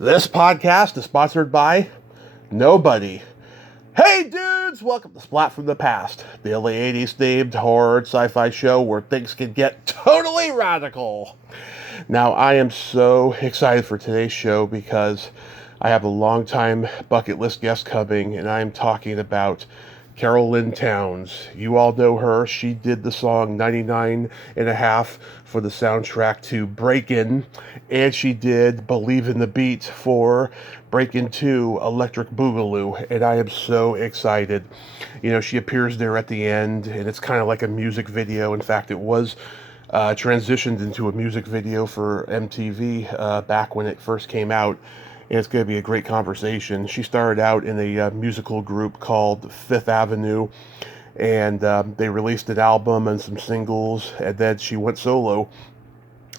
This podcast is sponsored by nobody. Hey dudes, welcome to Splat from the Past, the early 80s themed horror sci-fi show where things can get totally radical. Now, I am so excited for today's show because I have a long-time bucket list guest coming, and I am talking about Carol Lynn Townes. You all know her. She did the song 99 and a half for the soundtrack to Breakin, and she did Believe in the Beat for Breakin 2 Electric Boogaloo, and I am so excited. You know, she appears there at the end, and it's kind of like a music video. In fact, it was transitioned into a music video for MTV back when it first came out. And it's going to be a great conversation. She started out in a musical group called Fifth Avenue, and they released an album and some singles, and then she went solo,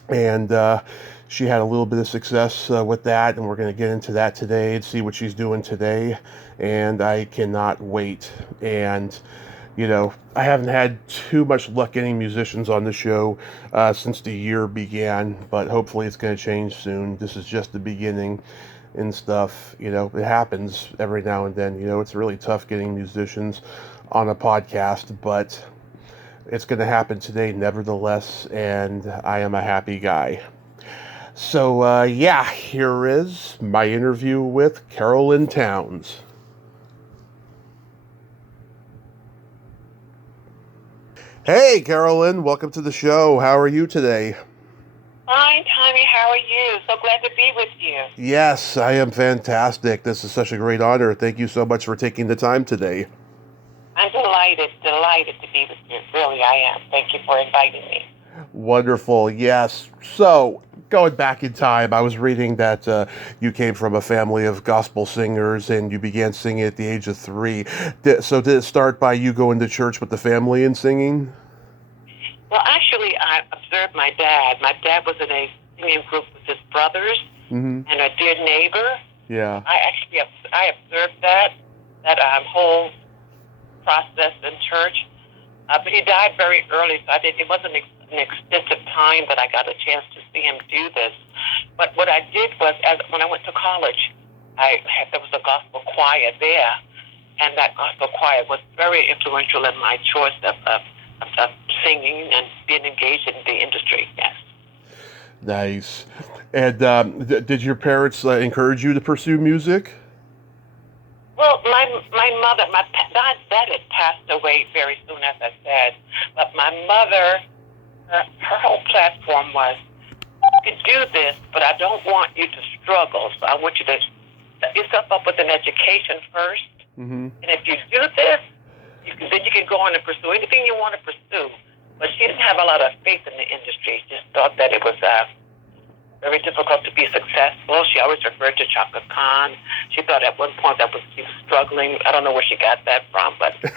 and she had a little bit of success with that, and we're going to get into that today and see what she's doing today, and I cannot wait. And you know, I haven't had too much luck getting musicians on the show since the year began, but hopefully it's going to change soon. This is just the beginning and stuff. You know, it happens every now and then. You know, it's really tough getting musicians on a podcast, but it's going to happen today nevertheless, and I am a happy guy. So, yeah, here is my interview with Carol Lynn Townes. Hey, Carol Lynn, welcome to the show. How are you today? Fine, Tommy. How are you? So glad to be with you. Yes, I am fantastic. This is such a great honor. Thank you so much for taking the time today. I'm delighted to be with you. Really, I am. Thank you for inviting me. Wonderful. Yes. So, going back in time, I was reading that you came from a family of gospel singers and you began singing at the age of 3. So did it start by you going to church with the family and singing? Well, actually, I observed my dad. My dad was in a singing group with his brothers and a dear neighbor. Yeah. I observed that whole process in church. But he died very early, so it wasn't an extensive time that I got a chance to see him do this. But what I did was, when I went to college, there was a gospel choir there, and that gospel choir was very influential in my choice of singing and being engaged in the industry. Yes. Nice. And did your parents encourage you to pursue music? Well, my mother, my dad had passed away very soon, as I said. But my mother, her whole platform was, you can do this, but I don't want you to struggle. So I want you to set yourself up with an education first. Mm-hmm. And if you do this, then you can go on and pursue anything you want to pursue. But she didn't have a lot of faith in the industry. She just thought that it was very difficult to be successful. She always referred to Chaka Khan. She thought at one point she was struggling. I don't know where she got that from, but she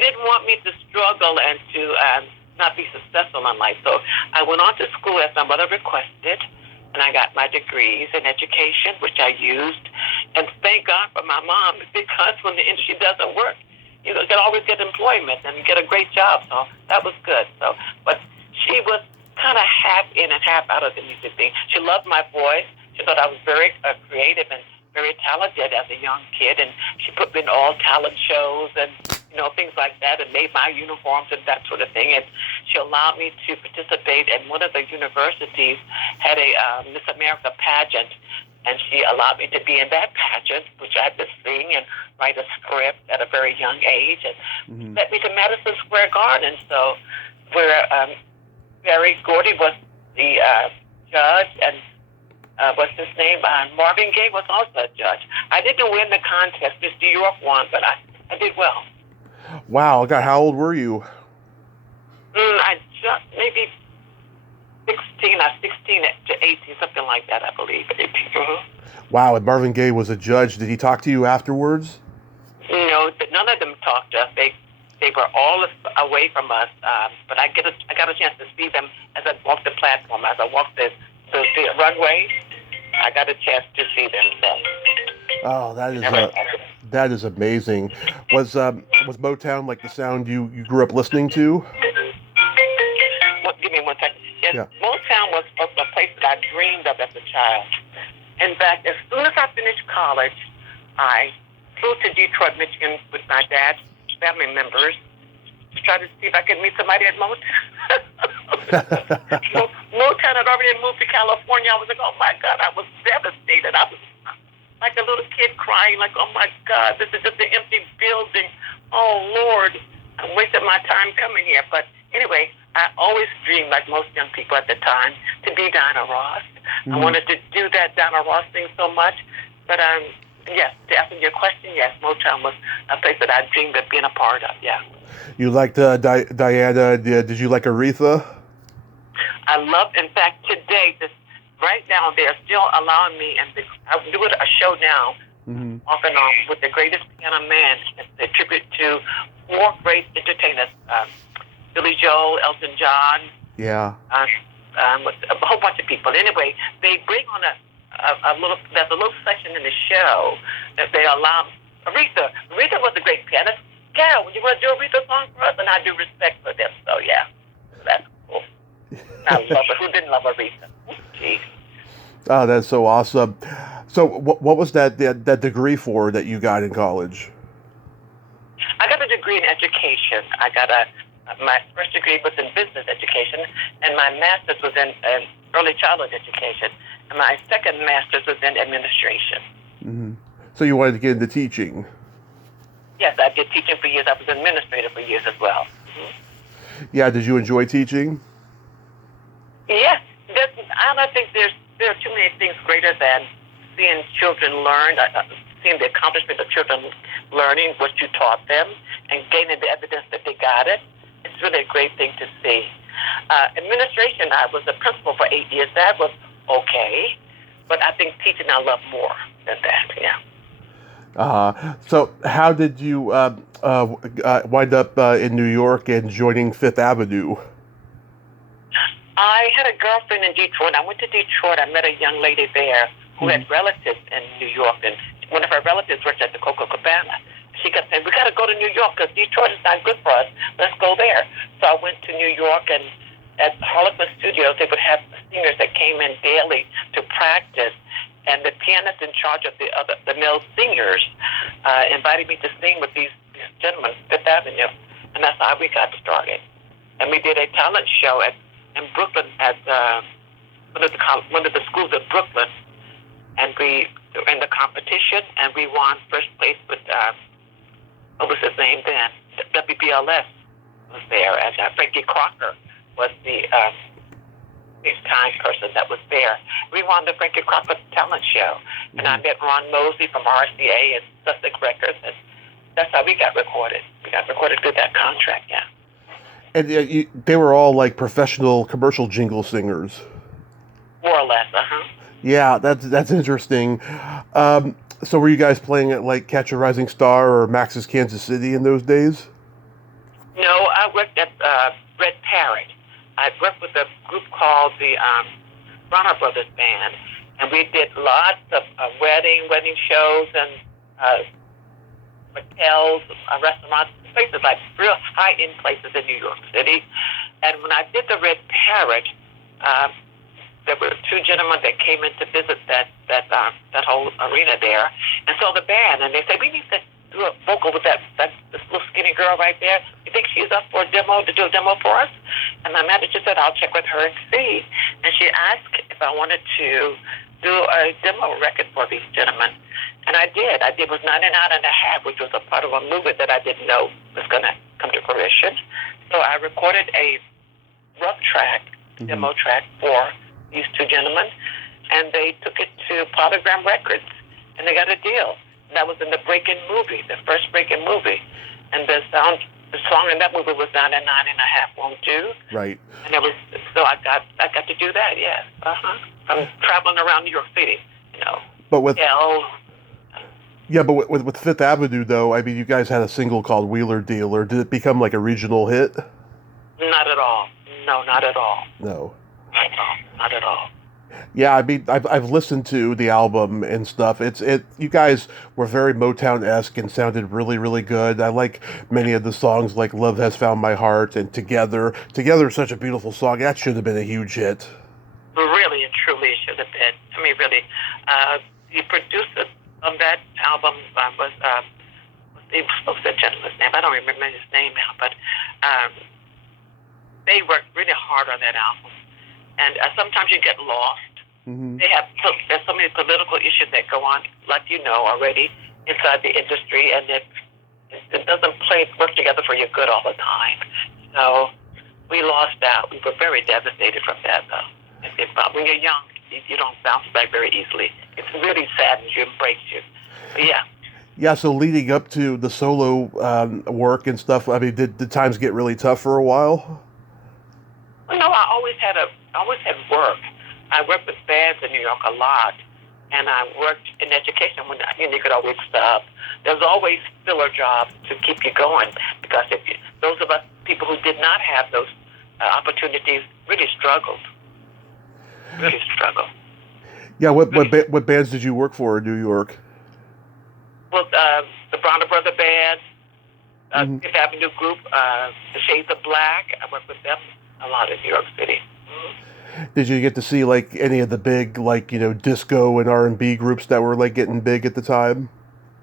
didn't want me to struggle and to not be successful in life. So I went on to school as my mother requested, and I got my degrees in education, which I used. And thank God for my mom, because when the industry doesn't work, you can always get employment and get a great job. So that was good. So, but she was kind of half in and half out of the music thing. She loved my voice. She thought I was very creative and very talented as a young kid, and she put me in all talent shows and things like that, and made my uniforms and that sort of thing. And she allowed me to participate in one of the universities had a Miss America pageant, and she allowed me to be in that pageant, which I had to sing and write a script at a very young age, and led me to Madison Square Garden. So where Barry Gordy was the judge, and what's his name? Marvin Gaye was also a judge. I didn't win the contest. Miss New York won, but I did well. Wow. God, how old were you? I just maybe 16 to 18, something like that, I believe. Wow, and Marvin Gaye was a judge. Did he talk to you afterwards? No, none of them talked to us. They were all away from us, but I got a chance to see them as I walked the platform, as I walked the runway. I got a chance to see them. So. Oh, that is amazing. Was Motown like the sound you grew up listening to? Give me one second. Yes, yeah. Motown was a place that I dreamed dreamed of as a child. In fact, as soon as I finished college, I flew to Detroit, Michigan with my dad's family members to try to see if I could meet somebody at Motown. Motown had already moved to California. I was like, oh my God, I was devastated. I was like a little kid crying, like, oh my God, this is just an empty building. Oh Lord, I wasted my time coming here. But anyway, I always dreamed, like most young people at the time, to be Diana Ross. I wanted to do that Diana Ross thing so much. But yes, to answer your question, yes, Motown was a place that I dreamed of being a part of, yeah. You liked Diana. Did you like Aretha? I love, in fact, today, right now, they're still allowing me, and I do a show now, off and on, with the greatest piano man. It's a tribute to 4 great entertainers, Billy Joel, Elton John, Yeah. a whole bunch of people. Anyway, they bring on there's a little section in the show that they allow Aretha. Aretha was a great pianist. Carol, would you want to do Aretha song for us? And I do respect for them, so yeah, that's cool. I love her. Who didn't love Aretha? Jeez. Oh, that's so awesome. So, what was that degree for that you got in college? I got a degree in education. My first degree was in business education, and my master's was in early childhood education, and my second master's was in administration. Mm-hmm. So you wanted to get into teaching? Yes, I did teaching for years. I was administrator for years as well. Mm-hmm. Yeah, did you enjoy teaching? Yes, I don't think there are too many things greater than seeing children learn, seeing the accomplishment of children learning what you taught them, and gaining the evidence that they got it. It's really a great thing to see. Administration, I was a principal for 8 years. That was okay, but I think teaching I love more than that, yeah. So how did you wind up in New York and joining Fifth Avenue? I had a girlfriend in Detroit. I went to Detroit. I met a young lady there who had relatives in New York, and one of her relatives worked at the Cabana. She kept saying, we got to go to New York because Detroit is not good for us. Let's go there. So I went to New York, and at Harlequin Studios, they would have singers that came in daily to practice. And the pianist in charge of the male singers invited me to sing with these gentlemen, Fifth Avenue, and that's how we got started. And we did a talent show in Brooklyn at one of the schools in Brooklyn, and we were in the competition, and we won first place with what was his name then? WBLS was there, and Frankie Crocker was the time person that was there. We won the Breakin Crocker talent show, and I met Ron Mosley from RCA and Sussex Records, and that's how we got recorded. We got recorded through that contract, yeah. And they were all like professional commercial jingle singers. More or less, Yeah, that's interesting. So were you guys playing at like Catch a Rising Star or Max's Kansas City in those days? No, I worked at Red Parrot. I worked with a group called the Bronner Brothers Band, and we did lots of wedding shows and hotels, restaurants, places like real high-end places in New York City. And when I did the Red Parrot, there were 2 gentlemen that came in to visit that whole arena there, and saw the band, and they said, we need to do a vocal with this little skinny girl right there. You think she's up for to do a demo for us? And my manager said, I'll check with her and see. And she asked if I wanted to do a demo record for these gentlemen. And I did. I did with 99 and a Half, which was a part of a movie that I didn't know was going to come to fruition. So I recorded a rough track, demo track for these 2 gentlemen, and they took it to Polygram Records, and they got a deal. That was in the Breakin movie, the first Breakin movie. And the song in that movie was 99 and a Half Won't Do. Right. And it was, so I got to do that, yes. I'm traveling around New York City, But with with Fifth Avenue though, I mean, you guys had a single called Wheeler Dealer. Did it become like a regional hit? Not at all. No, not at all. No. Not at all. Yeah, I mean, I've listened to the album and stuff. You guys were very Motown-esque and sounded really, really good. I like many of the songs, like "Love Has Found My Heart" and "Together." "Together" is such a beautiful song. That should have been a huge hit. Really and truly should have been. I mean, really. The producer of that album was what was that gentleman's name? I don't remember his name now, but they worked really hard on that album. And sometimes you get lost. Mm-hmm. There's so many political issues that go on, like you know already, inside the industry, and it doesn't work together for your good all the time. So we lost out. We were very devastated from that, though. But when you're young, you don't bounce back very easily. It's really saddens you and breaks you. But yeah. Yeah, so leading up to the solo work and stuff, I mean, did times get really tough for a while? Well, no, I always had work. I worked with bands in New York a lot, and I worked in education when you could always stop. There's always filler jobs to keep you going, because those of us people who did not have those opportunities really struggled. Really struggled. Yeah, what bands did you work for in New York? Well, the Bronner Brother Band, Mm-hmm. Fifth Avenue Group, the Shades of Black. I worked with them a lot in New York City. Mm-hmm. Did you get to see like any of the big disco and R&B groups that were like getting big at the time?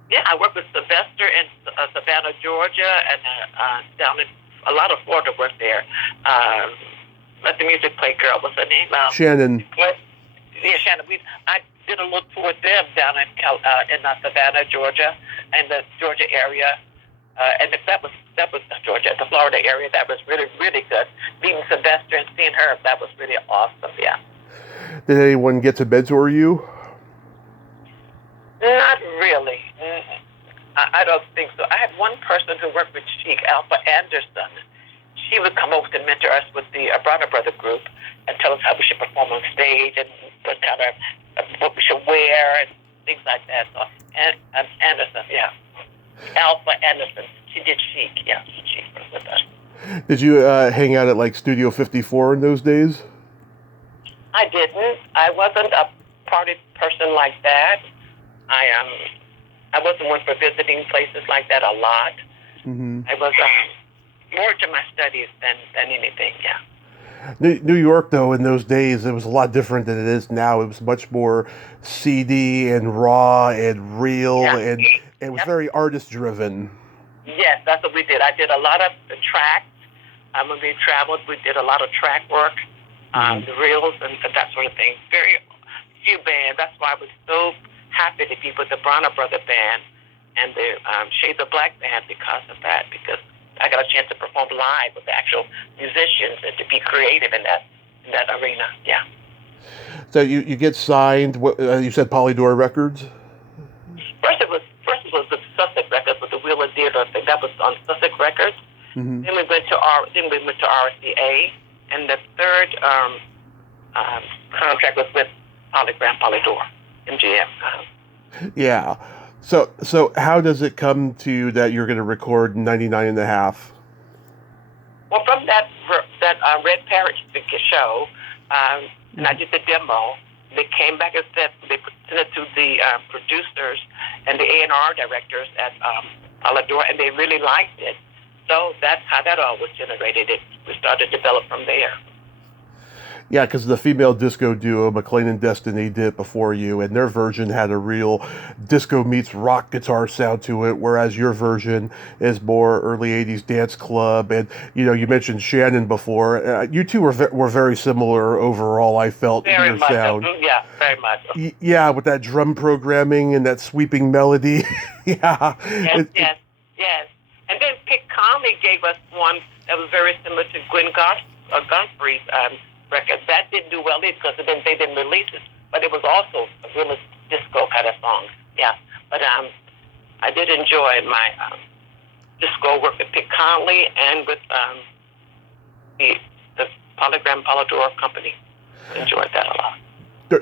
Yeah, I worked with Sylvester in Savannah, Georgia, and down in a lot of Florida worked there. Let the music play, girl. What's her name? Shannon. Yeah, Shannon. I did a little tour with them down in Savannah, Georgia, and the Georgia area. And that was Georgia, the Florida area. That was really, really good. Meeting Sylvester and seeing her, that was really awesome. Yeah. Did anyone get to mentor you? Not really. I don't think so. I had one person who worked with Chic, Alpha Anderson. She would come over to mentor us with the Bronner Brother group and tell us how we should perform on stage and what we should wear and things like that. So, Anderson, yeah. Alpha Anderson. She did Chic. Yeah, she was with us. Did you hang out at like Studio 54 in those days? I didn't. I wasn't a party person like that. I wasn't one for visiting places like that a lot. Mm-hmm. I was more to my studies than anything, yeah. New York, though, in those days, it was a lot different than it is now. It was much more seedy and raw and real, and it was very artist-driven. Yes, that's what we did. I did a lot of the tracks. When we traveled, we did a lot of track work, the reels and that sort of thing. Very few bands. That's why I was so happy to be with the Bronner Brother Band and the Shades of Black Band because of that, because I got a chance to perform live with the actual musicians and to be creative in that arena. Yeah. So you get signed. You said Polydor Records. First it was with Sussex Records with the Wheeler Theater thing. That was on Sussex Records. Mm-hmm. Then we went to RCA, and the third contract was with Polydor, MGM. Yeah. So how does it come to that you're going to record 99 and a half? Well, from that Red Parrot show, and I did the demo. They came back and said they sent it to the producers and the A&R directors at Polydor, and they really liked it. So that's how that all was generated. We started to develop from there. Yeah, because the female disco duo McLean and Destiny did it before you, and their version had a real disco meets rock guitar sound to it, whereas your version is more early 80s dance club. And, you mentioned Shannon before. You two were very similar overall, I felt, in your sound. Yeah, very much. Yeah, with that drum programming and that sweeping melody. Yeah. Yes. And then Pick Conley gave us one that was very similar to Gwen Godfrey's record. That didn't do well either because they didn't release it. But it was also a really disco kind of song. Yeah. But I did enjoy my disco work with Pick Conley and with the Polydor company. Enjoyed that a lot.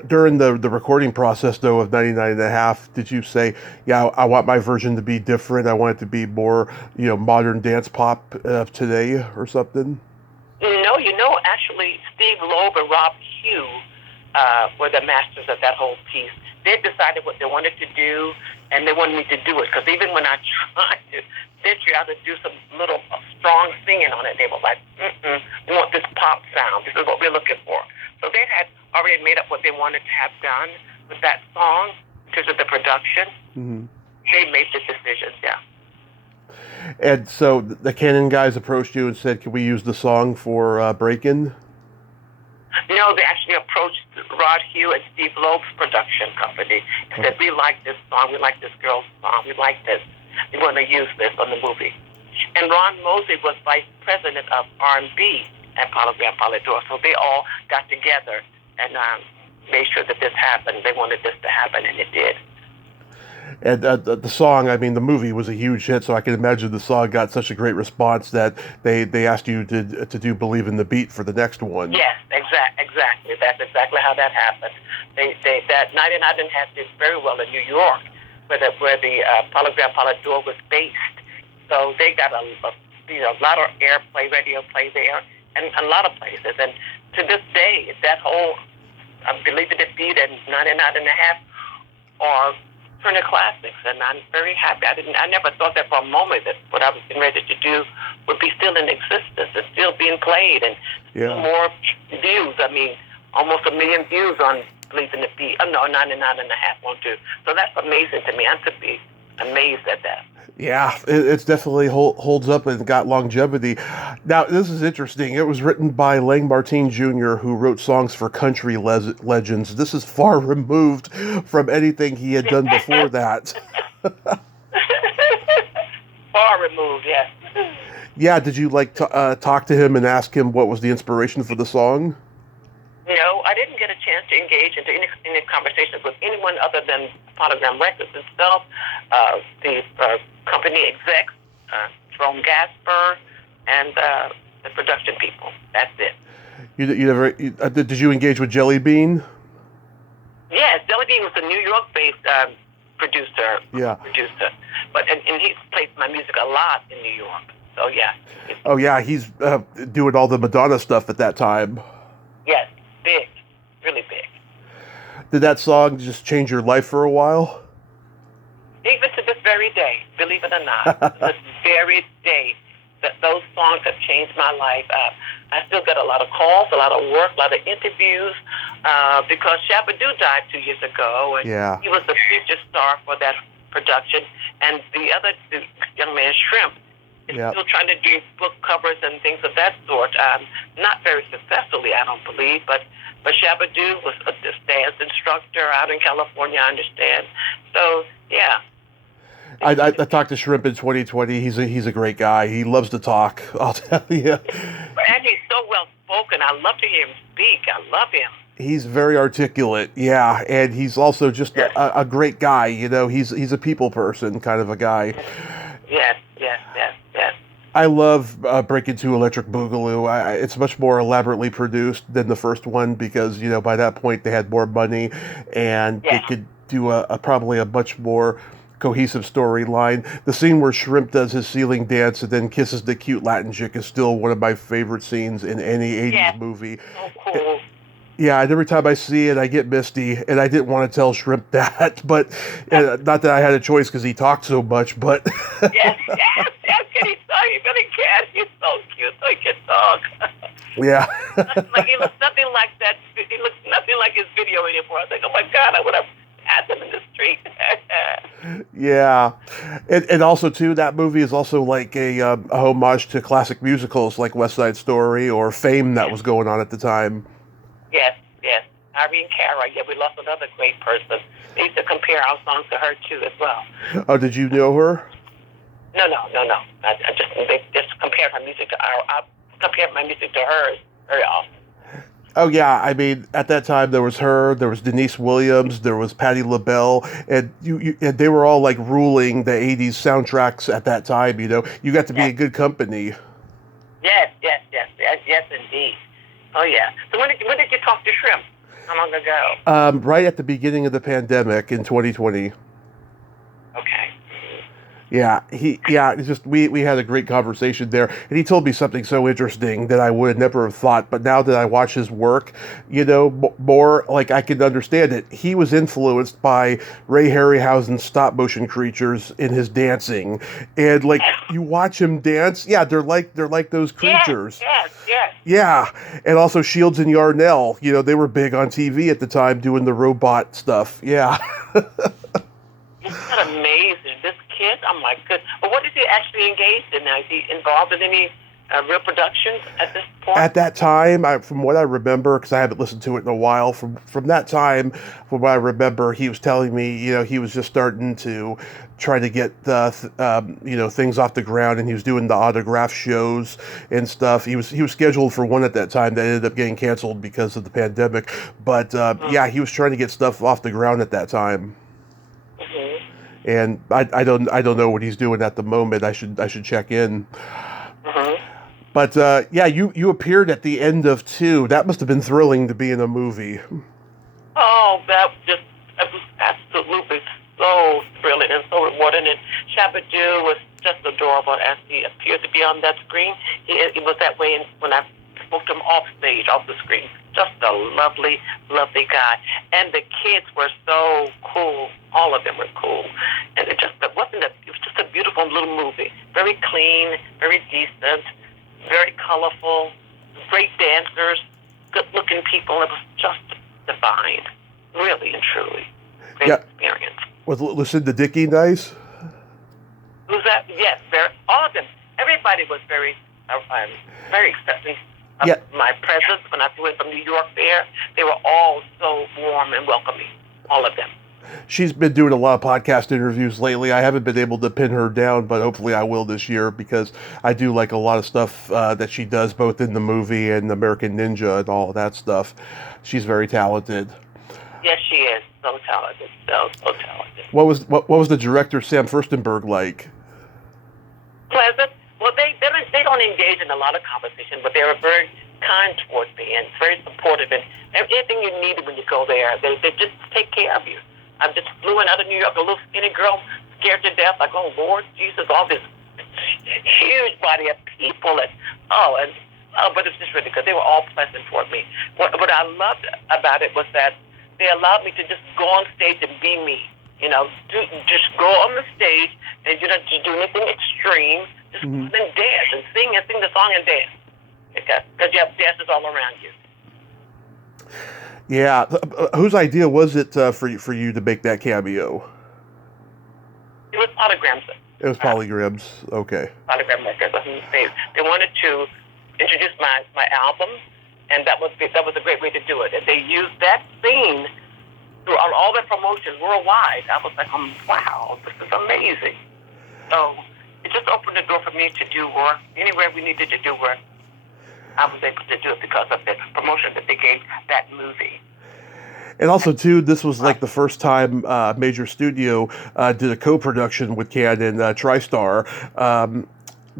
During the recording process, though, of 99 and a half, did you say, yeah, I want my version to be different, I want it to be more, modern dance pop today or something? No, actually, Steve Loeb and Rob Hugh were the masters of that whole piece. They decided what they wanted to do, and they wanted me to do it, because even when I tried to venture out to do some little strong singing on it, they were like, we want this pop sound. This is what we're looking for. So they had already made up what they wanted to have done with that song in terms of the production. Mm-hmm. They made the decisions, yeah. And so the Canon guys approached you and said, "Can we use the song for Breakin'?" No, they actually approached Rod Hugh and Steve Loeb's production company and said, "We like this song. We like this girl's song. We like this. We want to use this on the movie." And Ron Mosley was vice president of R&B at Polygram Polydor, so they all got together and made sure that this happened. They wanted this to happen, and it did. And the song, I mean, the movie was a huge hit, so I can imagine the song got such a great response that they asked you to do "Believe in the Beat" for the next one. Yes, exactly. That's exactly how that happened. That 99 didn't have did very well in New York, where the Polygram Polydor was based. So they got a lot of airplay, radio play there, and a lot of places. And to this day, that whole "Believe in the Beat" and 99 and a half are Turner classics, and I'm very happy. I never thought that for a moment that what I was getting ready to do would be still in existence and still being played and still more views. I mean, almost 1 million views on "Believe in the Beat." Oh, no, 99 and a half won't do. So that's amazing to me. I'm to be amazed at that. Yeah, it's definitely holds up and got longevity. Now, this is interesting. It was written by Lang Martin Jr., who wrote songs for country legends. This is far removed from anything he had done before that. Far removed, yes. Yeah, did you talk to him and ask him what was the inspiration for the song? No, I didn't get a chance to engage into any conversations with anyone other than Polygram Records itself, the company execs, Jerome Gasper, and the production people. That's it. Did you engage with Jelly Bean? Yes, Jelly Bean was a New York-based producer. Yeah. But and he's played my music a lot in New York. So yeah. Oh yeah, he's doing all the Madonna stuff at that time. Yes, big, really big. Did that song just change your life for a while? Even to this very day, believe it or not, this very day, those songs have changed my life. I still get a lot of calls, a lot of work, a lot of interviews, because Shabba Doo died 2 years ago, and he was the future star for that production. And the young man, Shrimp, is still trying to do book covers and things of that sort. Not very successfully, I don't believe, but Shabba Doo was a dance instructor out in California, I understand. So, yeah. I talked to Shrimp in 2020. He's a great guy. He loves to talk, I'll tell you. And he's so well spoken. I love to hear him speak. I love him. He's very articulate, yeah, and he's also just a great guy. You know, he's a people person kind of a guy. Yes. I love Breakin' 2 Electric Boogaloo. It's much more elaborately produced than the first one because, you know, by that point they had more money and they could do probably a much more cohesive storyline. The scene where Shrimp does his ceiling dance and then kisses the cute Latin chick is still one of my favorite scenes in any 80s movie. So cool. Yeah, and every time I see it, I get misty, and I didn't want to tell Shrimp that, but not that I had a choice because he talked so much, but... yes, can he talk? He really can. He's so cute, so he can talk. Yeah. He looks nothing like that. He looks nothing like his video anymore. I was like, oh my God, I would have had him in the street. Yeah. And also, too, that movie is also like a homage to classic musicals like West Side Story or Fame that was going on at the time. Yes. Irene Cara, we lost another great person. They used to compare our songs to her, too, as well. Oh, did you know her? No. They just compared her music to I compared my music to hers very often. Oh, yeah. I mean, at that time, there was her, there was Denise Williams, there was Patti LaBelle, and and they were all, like, ruling the 80s soundtracks at that time, you know. You got to be in good company. Yes, indeed. Oh, yeah. So when did you talk to Shrimp? How long ago? Right at the beginning of the pandemic in 2020. Okay. It's just we had a great conversation there, and he told me something so interesting that I would never have thought. But now that I watch his work, more like I can understand it. He was influenced by Ray Harryhausen's stop motion creatures in his dancing, and like you watch him dance, they're like those creatures. Yes. Yeah, and also Shields and Yarnell, they were big on TV at the time doing the robot stuff. Yeah. Isn't that amazing? This kid, oh my goodness. But what is he actually engaged in now? Is he involved in any real productions at this point? At that time, from what I remember, because I haven't listened to it in a while, from that time, from what I remember, he was telling me, he was just starting to try to get things off the ground, and he was doing the autograph shows and stuff. He was scheduled for one at that time that ended up getting canceled because of the pandemic. But he was trying to get stuff off the ground at that time. Mm-hmm. And I don't know what he's doing at the moment. I should check in. Mm-hmm. But you appeared at the end of 2. That must have been thrilling to be in a movie. Oh, it was absolutely so thrilling and so rewarding. And Shabba-Doo was just adorable as he appeared to be on that screen. He was that way when I spoke to him off stage, off the screen. Just a lovely, lovely guy. And the kids were so cool. All of them were cool. And it was just a beautiful little movie. Very clean, very decent, very colorful, great dancers, good-looking people. It was just divine, really and truly. Great experience. Was Lucinda Dickey nice? Who's that? Yes, all of them. Everybody was very accepting of my presence. When I went from New York there, they were all so warm and welcoming, all of them. She's been doing a lot of podcast interviews lately. I haven't been able to pin her down, but hopefully I will this year, because I do like a lot of stuff that she does, both in the movie and American Ninja and all of that stuff. She's very talented. Yes, she is. So talented. So talented. What was the director, Sam Furstenberg, like? Pleasant. Well, they don't engage in a lot of conversation, but they were very kind towards me and very supportive, and anything you needed when you go there, they just take care of you. I just flew in out of New York, a little skinny girl, scared to death, like, oh, Lord Jesus, all this huge body of people, but it's just really good. They were all pleasant toward me. What I loved about it was that they allowed me to just go on stage and be me. Just go on the stage, and you don't do anything extreme. Just go and dance and sing the song and dance. Because you have dancers all around you. Yeah. Whose idea was it for you to make that cameo? It was Polygram's. It was Polygram's. Okay. Polygram Records. They wanted to introduce my album, and that was a great way to do it. And they used that scene throughout all their promotions worldwide. I was like, wow, this is amazing. So it just opened the door for me to do work anywhere we needed to do work. I was able to do it because of the promotion that they gave that movie. And also, too, this was like the first time Major Studio did a co-production with Canon, TriStar.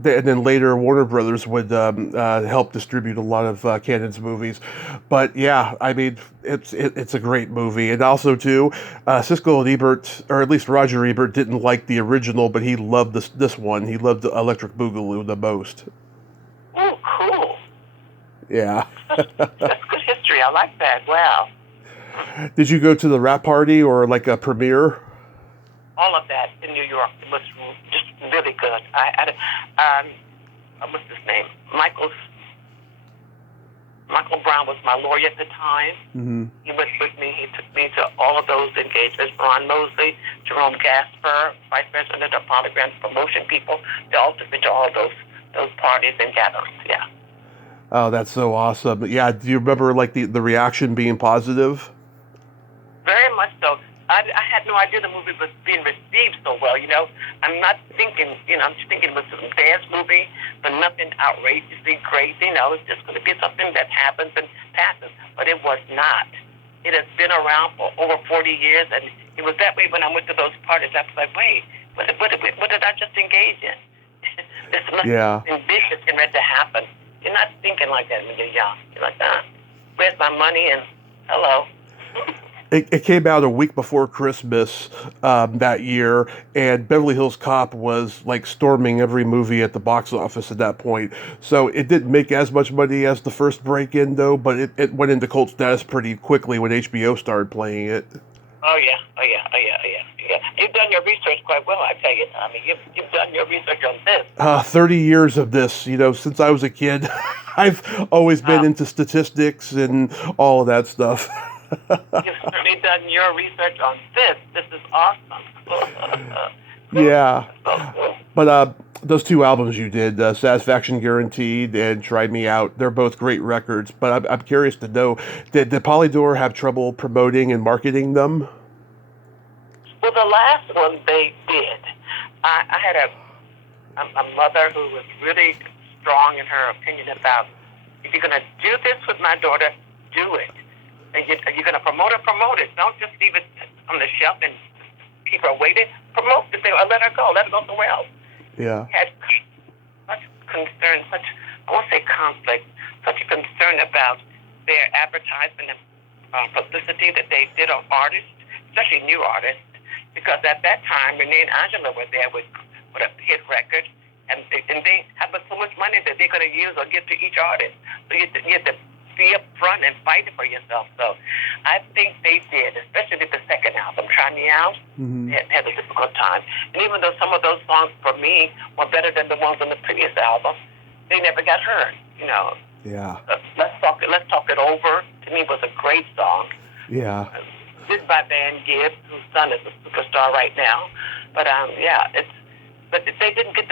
And then later, Warner Brothers would help distribute a lot of Canon's movies. But yeah, I mean, it's a great movie. And also, too, Siskel and Ebert, or at least Roger Ebert, didn't like the original, but he loved this one. He loved the Electric Boogaloo the most. Oh, cool. Yeah. That's good history. I like that. Wow. Did you go to the wrap party or like a premiere? All of that in New York. It was just really good. What's his name? Michael Brown was my lawyer at the time. Mm-hmm. He went with me. He took me to all of those engagements. Ron Mosley, Jerome Gasper, Vice President of Polygram's promotion people. They all took me to all those parties and gatherings. Yeah. Oh, that's so awesome. Yeah, do you remember like the reaction being positive? Very much so. I had no idea the movie was being received so well, I'm not thinking, I'm just thinking it was a dance movie, but nothing outrageously crazy. It's just going to be something that happens and passes. But it was not. It has been around for over 40 years, and it was that way when I went to those parties. I was like, wait, what did I just engage in? This must be something big that's getting ready to happen. You're not thinking like that when you're young. You're like, where's my money? And hello. It came out a week before Christmas that year, and Beverly Hills Cop was like storming every movie at the box office at that point. So it didn't make as much money as the first Breakin, though, but it went into cult status pretty quickly when HBO started playing it. Oh yeah, oh yeah, oh yeah, oh yeah, yeah. You've done your research quite well, I tell you, Tommy. You've done your research on this. 30 years of this, since I was a kid. I've always been into statistics and all of that stuff. You've certainly done your research on this. This is awesome. Yeah. But those two albums you did, Satisfaction Guaranteed and Try Me Out, they're both great records. But I'm curious to know, did Polydor have trouble promoting and marketing them? Well, the last one they did. I had a mother who was really strong in her opinion about, if you're going to do this with my daughter, do it. And you're going to promote it. Don't just leave it on the shelf and keep her waiting. Promote it. Let her go somewhere else. Yeah. Had such concern, I won't say conflict, such a concern about their advertisement and publicity that they did on artists, especially new artists, because at that time, Renee and Angela were there with a hit record, and they have so much money that they're going to use or give to each artist. So you have to be up front and fight for yourself. So I think they did, especially with the second album, Try Me Out. Mm-hmm. They had a difficult time. And even though some of those songs for me were better than the ones on the previous album, they never got heard, Yeah. Let's Talk It Over, to me, was a great song. Yeah. This by Van Gibbs, whose son is a superstar right now. But but they didn't get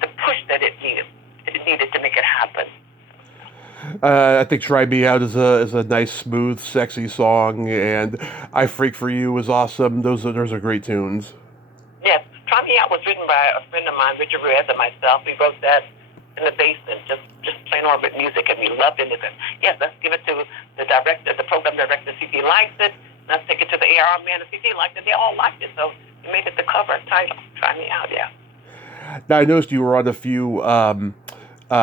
the push that it needed to make it happen. I think "Try Me Out" is a nice, smooth, sexy song, and "I Freak for You" is awesome. Those are great tunes. Yes, "Try Me Out" was written by a friend of mine, Richard Reyes, and myself. We wrote that in the basement, just playing on with music, and we loved it. And yes, let's give it to the director, the program director, see if he likes it. Let's take it to the AR man and see if he liked it. They all liked it, so we made it the cover title. "Try Me Out," yeah. Now I noticed you were on a few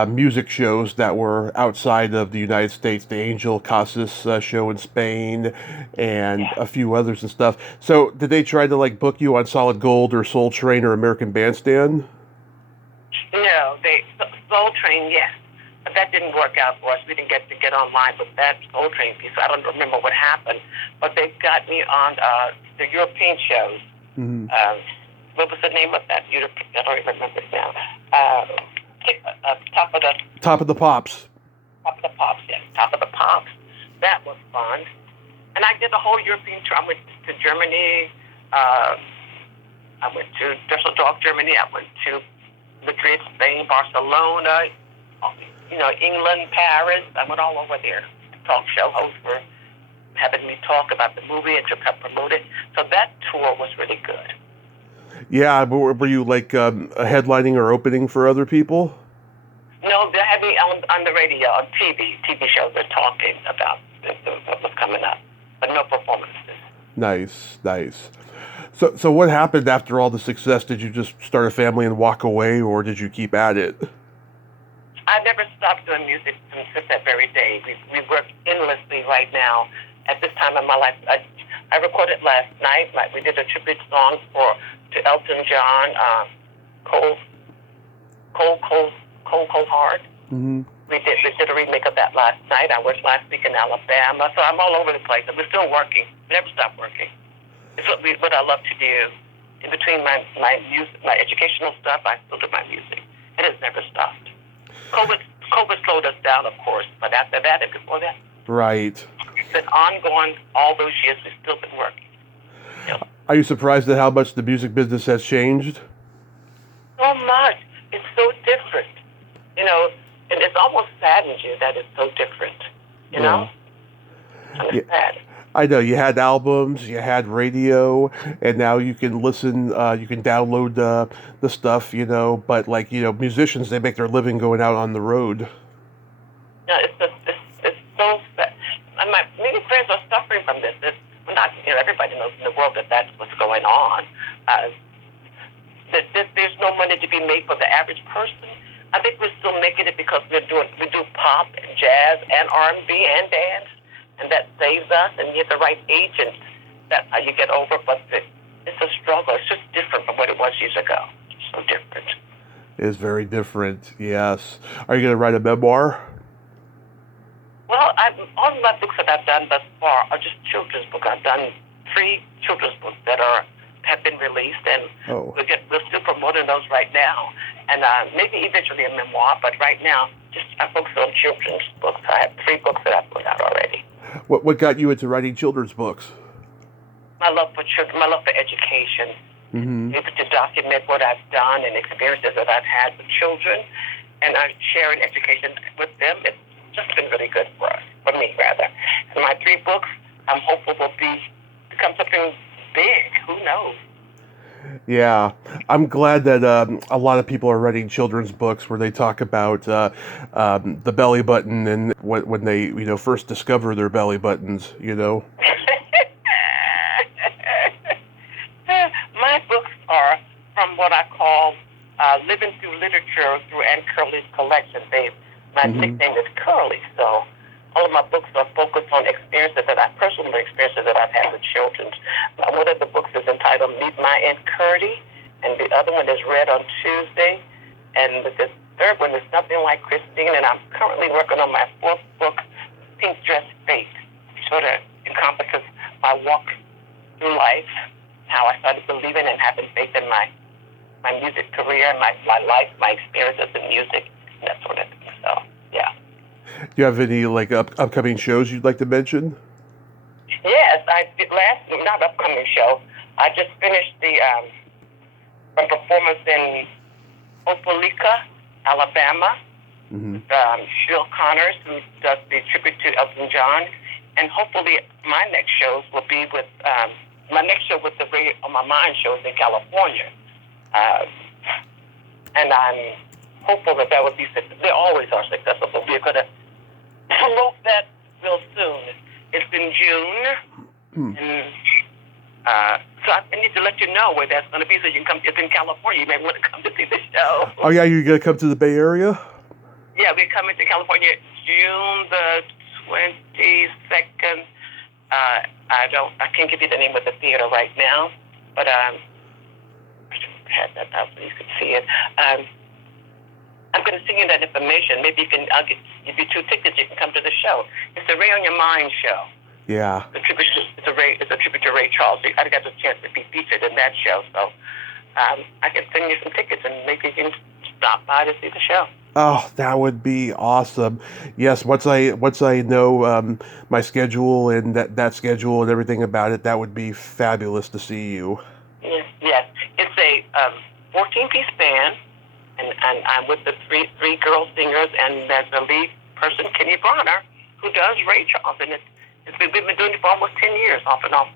music shows that were outside of the United States, the Angel Casas show in Spain, and a few others and stuff. So did they try to book you on Solid Gold or Soul Train or American Bandstand? No, Soul Train, yes. But that didn't work out for us. We didn't get online with that Soul Train piece. I don't remember what happened. But they got me on the European shows. Mm-hmm. What was the name of that? I don't even remember it now. Top of the Pops. Top of the Pops, yes. Top of the Pops. That was fun. And I did the whole European tour. I went to Germany. I went to Düsseldorf, Germany. I went to Madrid, Spain, Barcelona, England, Paris. I went all over there. Talk show hosts were having me talk about the movie and to promote it. So that tour was really good. Yeah, were you headlining or opening for other people? No, they had me on the radio, on TV shows. They're talking about what was coming up, but no performances. Nice. So what happened after all the success? Did you just start a family and walk away, or did you keep at it? I never stopped doing music since that very day. We work endlessly right now. At this time in my life, I recorded last night. We did a tribute song to Elton John, Cold Heart. Mm-hmm. We did a remake of that last night. I worked last week in Alabama, so I'm all over the place. And we're still working. We never stop working. It's what I love to do. In between my music, my educational stuff, I still do my music. It has never stopped. COVID slowed us down, of course, but after that and before that, right. It's been ongoing all those years. We've still been working. Yep. Are you surprised at how much the music business has changed? So much. It's so different. And it's almost saddens you that it's so different. You know? And it's sad. I know, you had albums, you had radio, and now you can listen, you can download the stuff, but musicians, they make their living going out on the road. Yeah, it's so sad. And many friends are suffering from this. Everybody knows in the world that that's what's going on. There's no money to be made for the average person. I think we're still making it because we do pop and jazz and R&B and dance. and that saves us, and you get the right agent. That's how you get over. But it's a struggle. It's just different from what it was years ago. So different. It is very different. Yes. Are you going to write a memoir? Well, all of my books that I've done thus far are just children's books. I've done 3 children's books that have been released, and we're still promoting those right now. And maybe eventually a memoir, but right now, just I focus on children's books. I have 3 books that I've put out already. What got you into writing children's books? My love for children, my love for education. Mm-hmm. Able to document what I've done and experiences that I've had with children, and I'm sharing education with them. It's just been really good for us, for me rather. And my 3 books, I'm hopeful will become something big. Who knows? Yeah, I'm glad that a lot of people are writing children's books where they talk about the belly button and when they first discover their belly buttons. My books are from what I call living through literature through Anne Curley's collection. My nickname is Curly, so all of my books are focused on personal experiences that I've had with children. One of the books is entitled Meet My Aunt Curdy, and the other one is Read on Tuesday, and the third one is Nothing Like Christine, and I'm currently working on my 4th book, Pink Dress Fate. Sort of encompasses my walk through life, how I started believing and having faith in my music career, my life, my experiences in music, and that sort of thing. So, yeah. Do you have any upcoming shows you'd like to mention? Yes, I did not upcoming show. I just finished a performance in Opelika, Alabama. Mm-hmm. Phil Connors, who does the tribute to Elton John, and hopefully my next show with the Radio on My Mind shows in California, and I'm hopeful that would be successful. They always are successful, but we're going to promote that real soon. It's in June, and so I need to let you know where that's going to be so you can come. It's in California. You may want to come to see the show. Oh yeah, you're going to come to the Bay Area? Yeah, we're coming to California June the 22nd. I can't give you the name of the theater right now, but I should have had that out so you could see it. I'm going to send you that information. Maybe I'll give you 2 tickets. You can come to the show. It's the Ray on Your Mind show. Yeah. It's a tribute to Ray Charles. I got the chance to be featured in that show, so I can send you some tickets and maybe you can stop by to see the show. Oh, that would be awesome. Yes, once I know my schedule and that schedule and everything about it, that would be fabulous to see you. Yes. It's a 14-piece band, and I'm with the three girl singers, and there's the lead person, Kenny Bronner, who does Ray Charles, and we've been doing it for almost 10 years, off and on.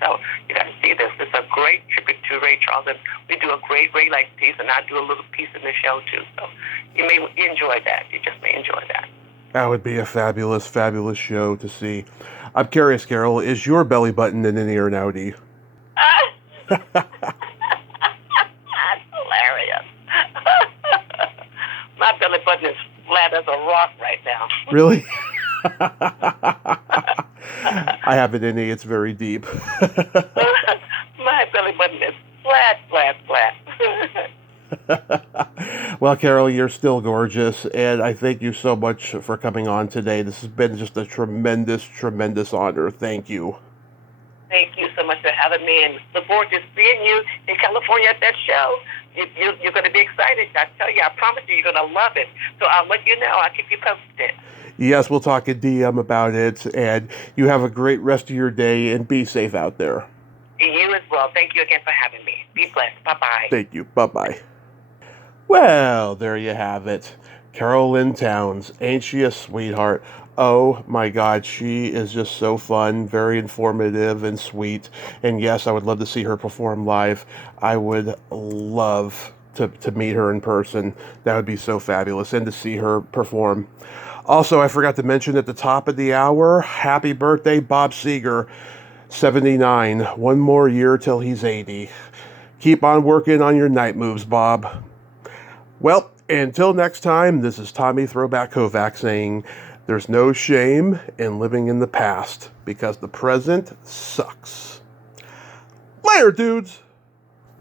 So you got to see this. It's a great tribute to Ray Charles, and we do a great Ray Life piece, and I do a little piece in the show too. So you may enjoy that. You just may enjoy that. That would be a fabulous, fabulous show to see. I'm curious, Carol, is your belly button an innie or an outie? That's hilarious. My belly button is flat as a rock right now. Really? I have an innie. It's very deep. My belly button is flat. Well, Carol, you're still gorgeous, and I thank you so much for coming on today. This has been just a tremendous, tremendous honor. Thank you. Thank you so much for having me, and look forward to seeing you in California at that show. You're going to be excited. I tell you, I promise you, you're going to love it. So I'll let you know. I'll keep you posted. Yes, we'll talk in DM about it, and you have a great rest of your day, and be safe out there. You as well. Thank you again for having me. Be blessed. Bye-bye. Thank you. Bye-bye. Well, there you have it. Carol Lynn Townes. Ain't she a sweetheart? Oh my God, she is just so fun, very informative and sweet. And yes, I would love to see her perform live. I would love to meet her in person. That would be so fabulous, and to see her perform. Also, I forgot to mention at the top of the hour, happy birthday, Bob Seger, 79. One more year till he's 80. Keep on working on your night moves, Bob. Well, until next time, this is Tommy Throwback Kovac saying, There's no shame in living in the past because the present sucks. Later, dudes!